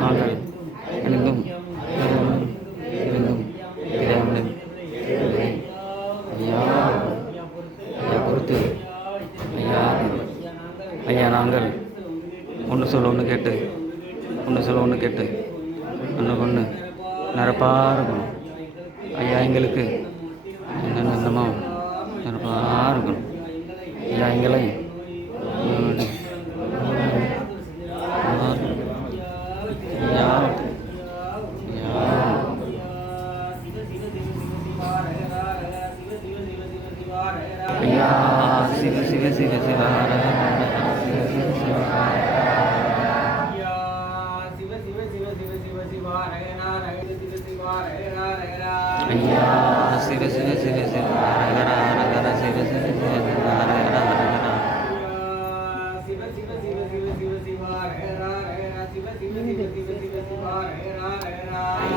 நாங்கள் எழுந்தும் இருந்தும் இறைவனின் ஐயா ஐயா பொறுத்து ஐயா ஐயா நாங்கள் ஒன்று சொல்ல ஒன்று கேட்டு ஒன்று நிரப்பாக இருக்கணும். ஐயா எங்களுக்கு என்னென்னமோ நிரப்பாக இருக்கணும். ஐயா எங்களை ஐயா சிவ சிவ சிவ சிவ ஐயா சிவ சிவ சிவ சிவ ஹர ஹர ஹர சிவ சிவ சிவ சிவ ஹர ஹர ஹர ஹர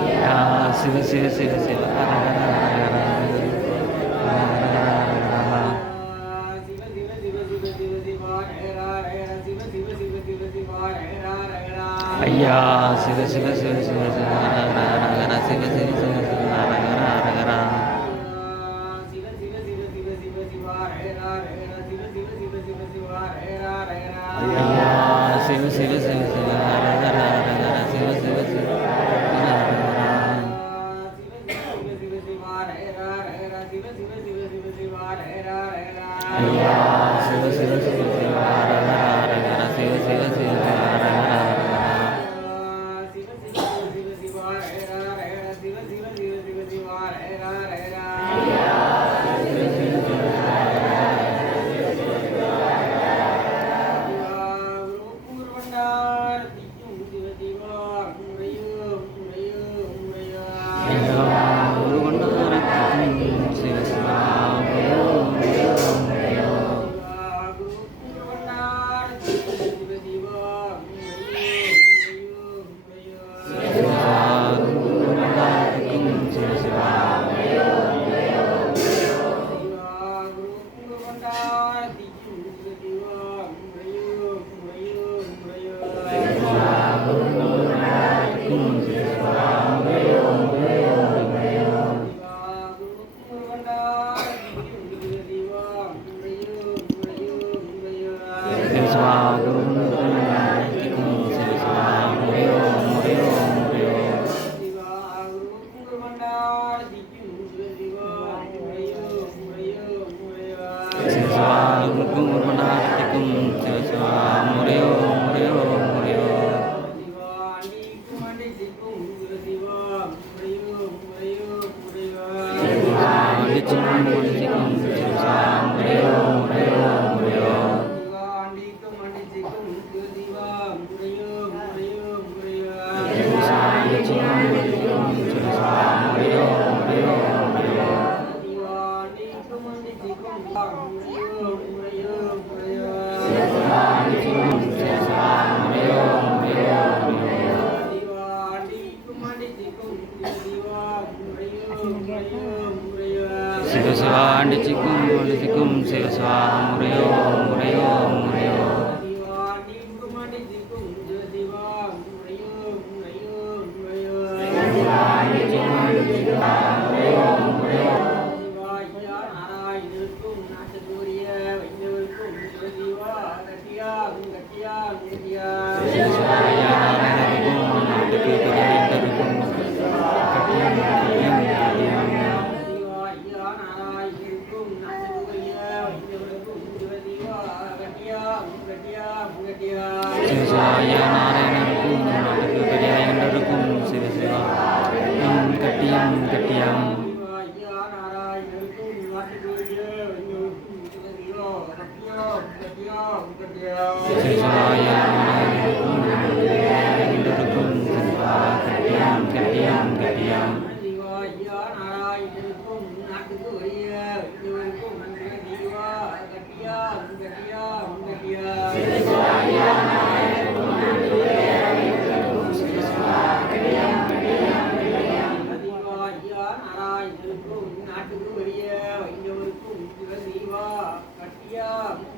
ஐயா சிவ சிவ சிவ சிவ ஹர ஹர ஹர ஹர ஐயா சிவ சிவ சிவ சிவ சிவ ஹர ஹர ஹர சிவ சிவ சிவ சிவ ஹர ஹர ஹர ஹர ஐயா சிவ சிவ சிவ சிவ ஹர ஹர ஹர ஹர சிவ சிவ சிவ ஹர ஹர ஹர ஐயா சிவ சிவ சிவ சிவ ஹர ஹர ஹர ஹர சிவ சிவ சிவ சிவ ஹர ஹர ஹர சிவ சிவா அண்டிச்சிக்கும் சிவ சிவா முறையோ முறையோ முறையோ சிவசிவாய நாராயணருக்கும் நாட்டுக்கு பெரியாயண்டருக்கும் சிவசிவா கட்டியம் கட்டியம் சிவசிவாய நாராயணருக்கும் பெரியாயண்டருக்கும் சிவா கட்டியம் கட்டியம்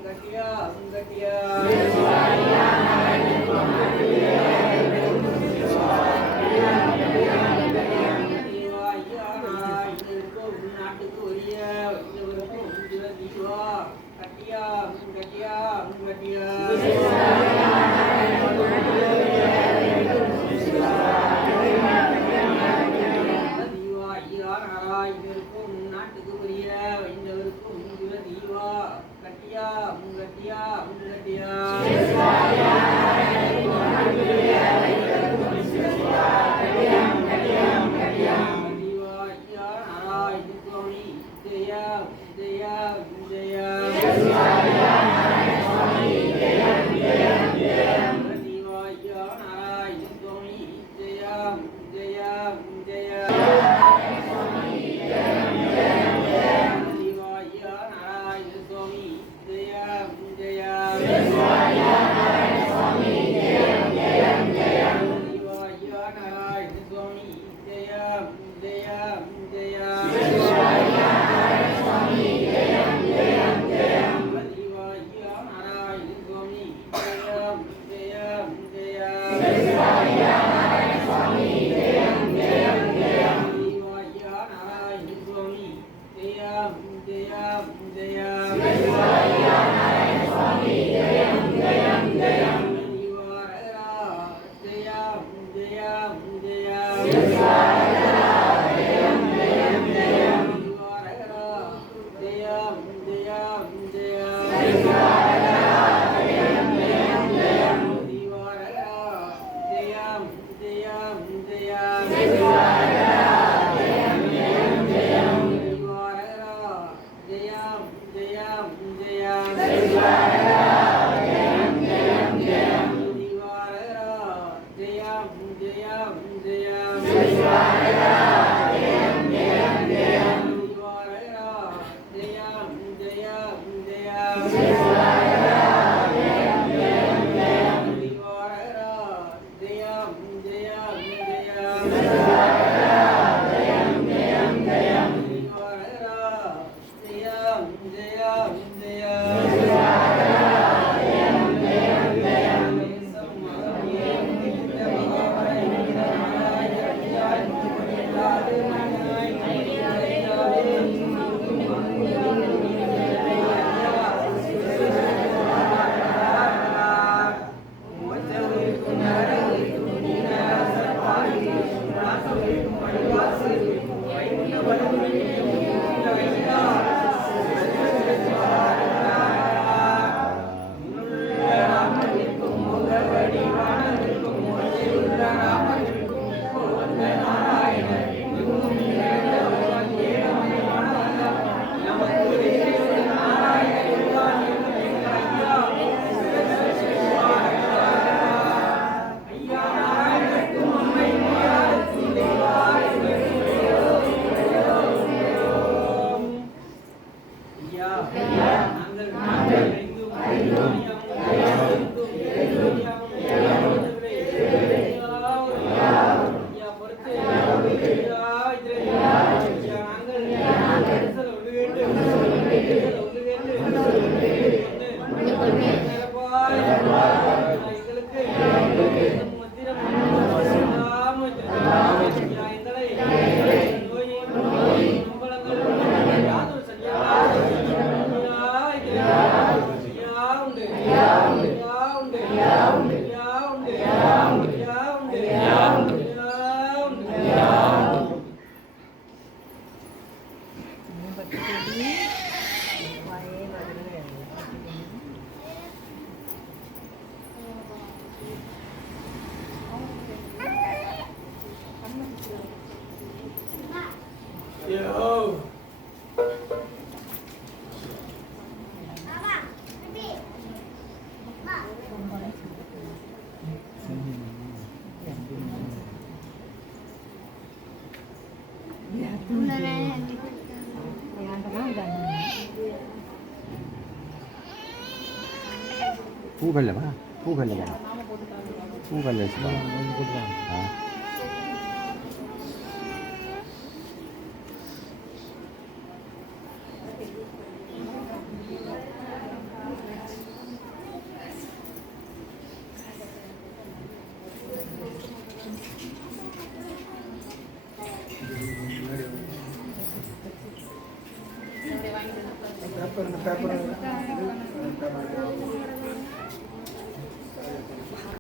கட்டியம் கட்டியா பூ கல்லவா பூ கல்லவா பூ கல்ல வச்சுக்கோ ஆ பேப்பர்